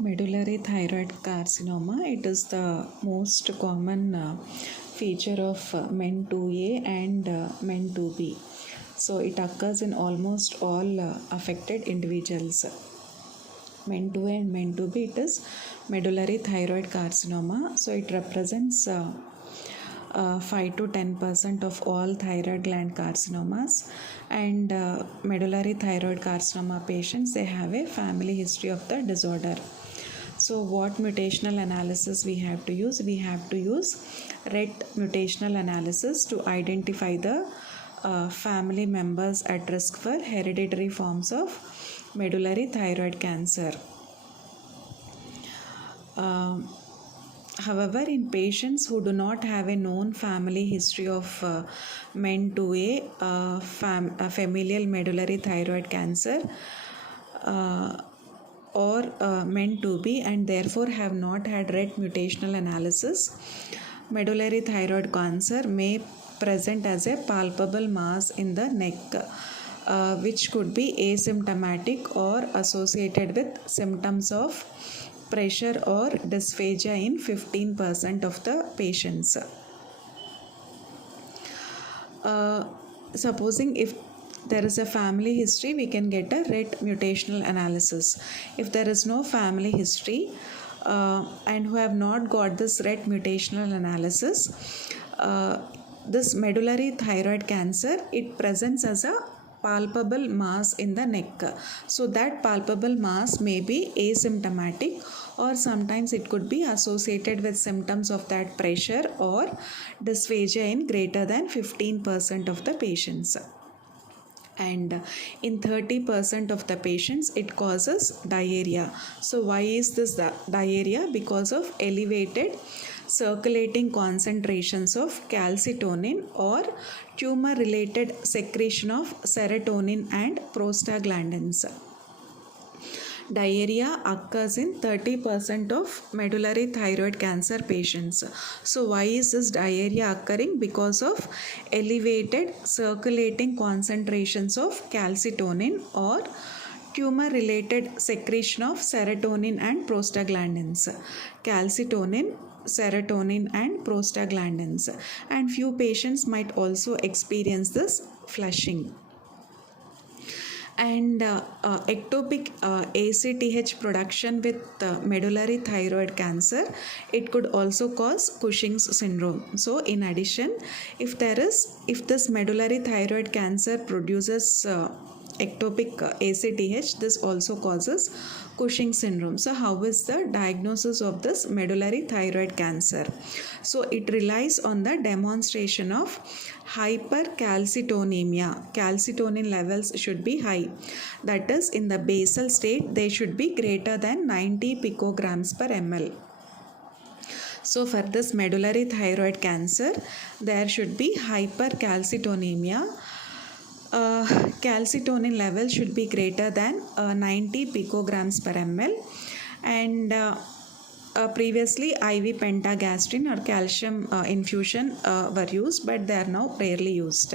Medullary thyroid carcinoma, it is the most common feature of men 2A and men 2B. So it occurs in almost all affected individuals. Men 2A and men 2B, it is medullary thyroid carcinoma. So it represents 5 to 10% of all thyroid gland carcinomas, and medullary thyroid carcinoma patients, they have a family history of the disorder. So what mutational analysis we have to use? We have to use RET mutational analysis to identify the family members at risk for hereditary forms of medullary thyroid cancer. However, in patients who do not have a known family history of men 2A familial medullary thyroid cancer or men 2B and therefore have not had RET mutational analysis, medullary thyroid cancer may present as a palpable mass in the neck, which could be asymptomatic or associated with symptoms of pressure or dysphagia in 15% of the patients. Supposing if there is a family history, we can get a RET mutational analysis. If there is no family history and who have not got this RET mutational analysis, this medullary thyroid cancer, it presents as a palpable mass in the neck. So that palpable mass may be asymptomatic, or sometimes it could be associated with symptoms of that pressure or dysphagia in greater than 15% of the patients. And in 30% of the patients, it causes diarrhea. So why is this diarrhea? Because of elevated circulating concentrations of calcitonin or tumor related secretion of serotonin and prostaglandins. Diarrhea occurs in 30% of medullary thyroid cancer patients. So why is this diarrhea occurring? Because of elevated circulating concentrations of calcitonin or tumor related secretion of serotonin and prostaglandins. Calcitonin, serotonin and prostaglandins, and few patients might also experience this flushing. And ectopic ACTH production with medullary thyroid cancer, it could also cause Cushing's syndrome. So in addition, if this medullary thyroid cancer produces ectopic ACTH, this also causes Cushing syndrome. So how is the diagnosis of this medullary thyroid cancer? So it relies on the demonstration of hypercalcitonemia. Calcitonin levels should be high. That is, in the basal state, they should be greater than 90 picograms per ml. So for this medullary thyroid cancer, there should be hypercalcitonemia. Calcitonin level should be greater than 90 picograms per ml, and previously IV pentagastrin or calcium infusion were used, but they are now rarely used.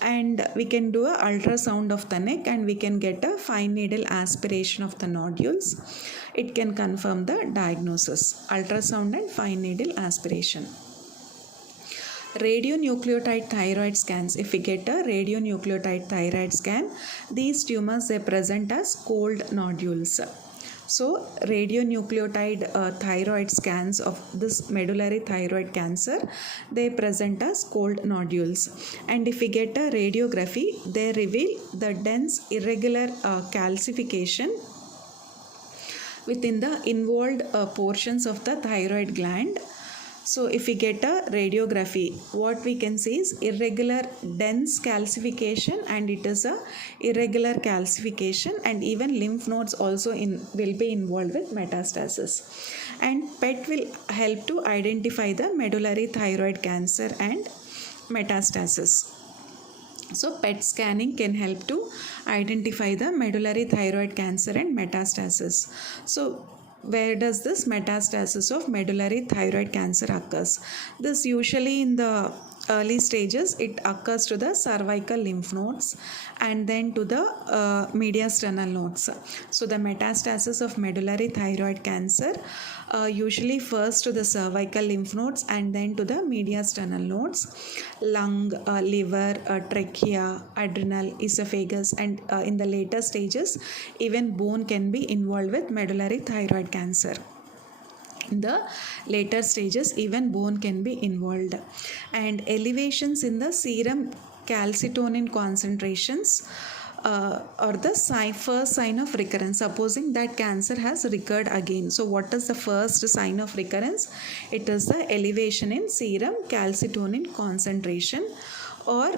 And we can do an ultrasound of the neck and we can get a fine needle aspiration of the nodules. It can confirm the diagnosis. Ultrasound and fine needle aspiration. Radionucleotide thyroid scans. If we get a radionucleotide thyroid scan, these tumors, they present as cold nodules. So radionucleotide thyroid scans of this medullary thyroid cancer, they present as cold nodules. And if we get a radiography, they reveal the dense irregular calcification within the involved portions of the thyroid gland. So if we get a radiography, what we can see is irregular dense calcification, and it is a irregular calcification, and even lymph nodes also will be involved with metastasis. And PET will help to identify the medullary thyroid cancer and metastasis. So PET scanning can help to identify the medullary thyroid cancer and metastasis. So where does this metastasis of medullary thyroid cancer occurs? This usually in the early stages, it occurs to the cervical lymph nodes and then to the mediastinal nodes. So the metastasis of medullary thyroid cancer usually first to the cervical lymph nodes and then to the mediastinal nodes, lung, liver, trachea, adrenal, esophagus, and in the later stages even bone can be involved with medullary thyroid cancer. In the later stages even bone can be involved, and elevations in the serum calcitonin concentrations or the first sign of recurrence, supposing that cancer has recurred again. So what is the first sign of recurrence? It is the elevation in serum calcitonin concentration or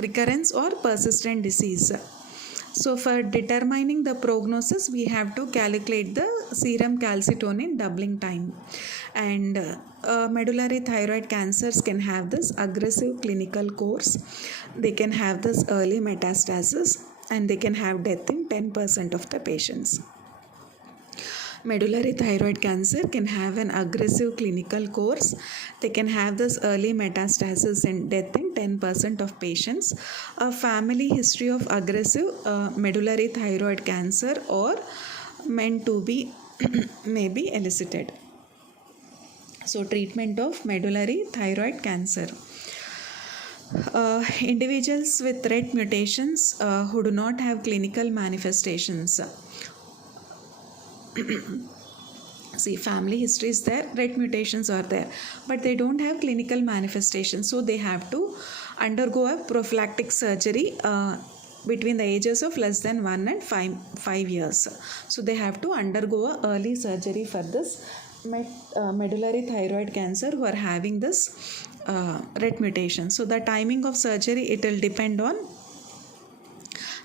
recurrence or persistent disease. So for determining the prognosis, we have to calculate the serum calcitonin doubling time. And medullary thyroid cancers can have this aggressive clinical course. They can have this early metastasis and they can have death in 10% of the patients. Medullary thyroid cancer can have an aggressive clinical course. They can have this early metastasis and death in 10% of patients. A family history of aggressive medullary thyroid cancer or meant to be may be elicited. So treatment of medullary thyroid cancer. Individuals with RET mutations who do not have clinical manifestations. See, family history is there, RET mutations are there, but they don't have clinical manifestations, so they have to undergo a prophylactic surgery between the ages of less than 1 and 5 years. So they have to undergo a early surgery for this medullary thyroid cancer who are having this RET mutation. So the timing of surgery, it will depend on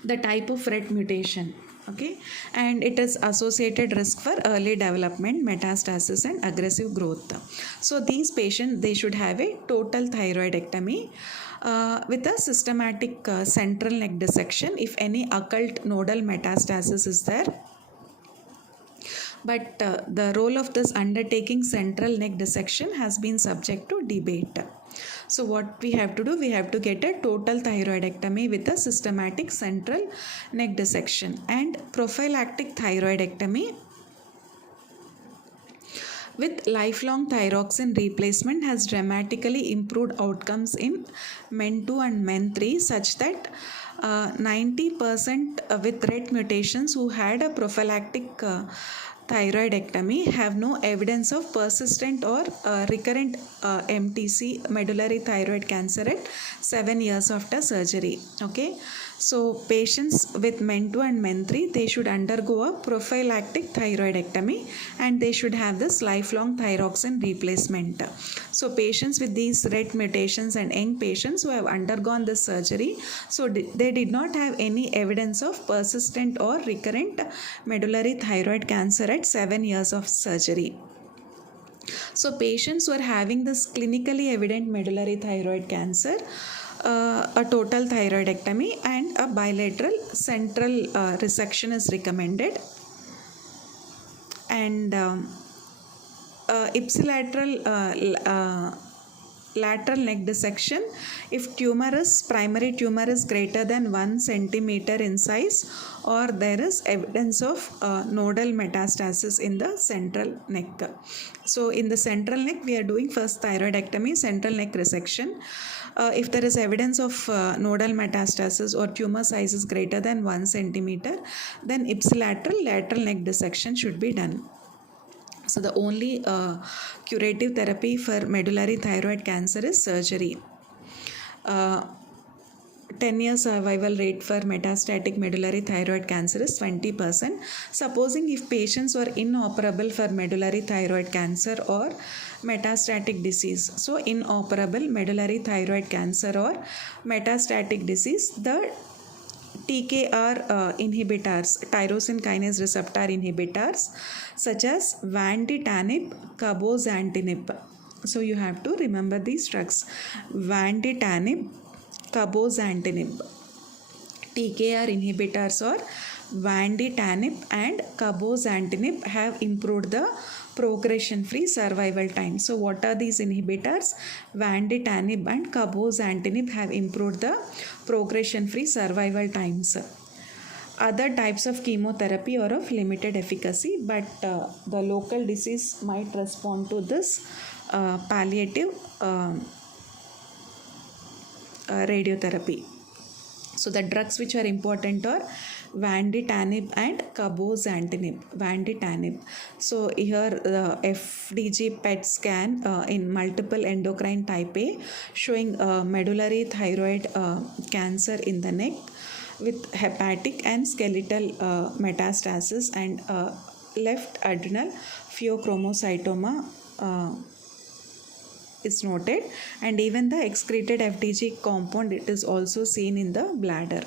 the type of RET mutation. Okay, and it is associated risk for early development, metastasis, and aggressive growth. So these patients, they should have a total thyroidectomy with a systematic central neck dissection if any occult nodal metastasis is there. But the role of this undertaking central neck dissection has been subject to debate. So what we have to do, we have to get a total thyroidectomy with a systematic central neck dissection, and prophylactic thyroidectomy with lifelong thyroxine replacement has dramatically improved outcomes in men 2 and men 3, such that 90% with RET mutations who had a prophylactic thyroidectomy have no evidence of persistent or recurrent MTC, medullary thyroid cancer, at 7 years after surgery. Okay, so patients with men 2 and men 3, they should undergo a prophylactic thyroidectomy and they should have this lifelong thyroxine replacement. So patients with these RET mutations and young patients who have undergone this surgery, so they did not have any evidence of persistent or recurrent medullary thyroid cancer at 7 years of surgery. So patients who are having this clinically evident medullary thyroid cancer, a total thyroidectomy and a bilateral central resection is recommended, and ipsilateral lateral neck dissection if primary tumor is greater than 1 centimeter in size, or there is evidence of nodal metastasis in the central neck. So in the central neck, we are doing first thyroidectomy, central neck resection. If there is evidence of nodal metastasis or tumor size is greater than 1 centimeter, then ipsilateral lateral neck dissection should be done. So the only curative therapy for medullary thyroid cancer is surgery. 10-year survival rate for metastatic medullary thyroid cancer is 20%. Supposing if patients are inoperable for medullary thyroid cancer or metastatic disease, so inoperable medullary thyroid cancer or metastatic disease, the TKR inhibitors, tyrosine kinase receptor inhibitors, such as vandetanib, cabozantinib. So you have to remember these drugs: vandetanib, cabozantinib. TKR inhibitors or vandetanib and cabozantinib have improved the progression-free survival time. So what are these inhibitors? Vandetanib and cabozantinib have improved the progression-free survival times. Other types of chemotherapy are of limited efficacy, but the local disease might respond to this palliative radiotherapy. So the drugs which are important are vandetanib and cabozantinib. Vandetanib. So here the FDG PET scan in multiple endocrine type A showing medullary thyroid cancer in the neck with hepatic and skeletal metastasis and left adrenal pheochromocytoma is noted, and even the excreted FDG compound, it is also seen in the bladder.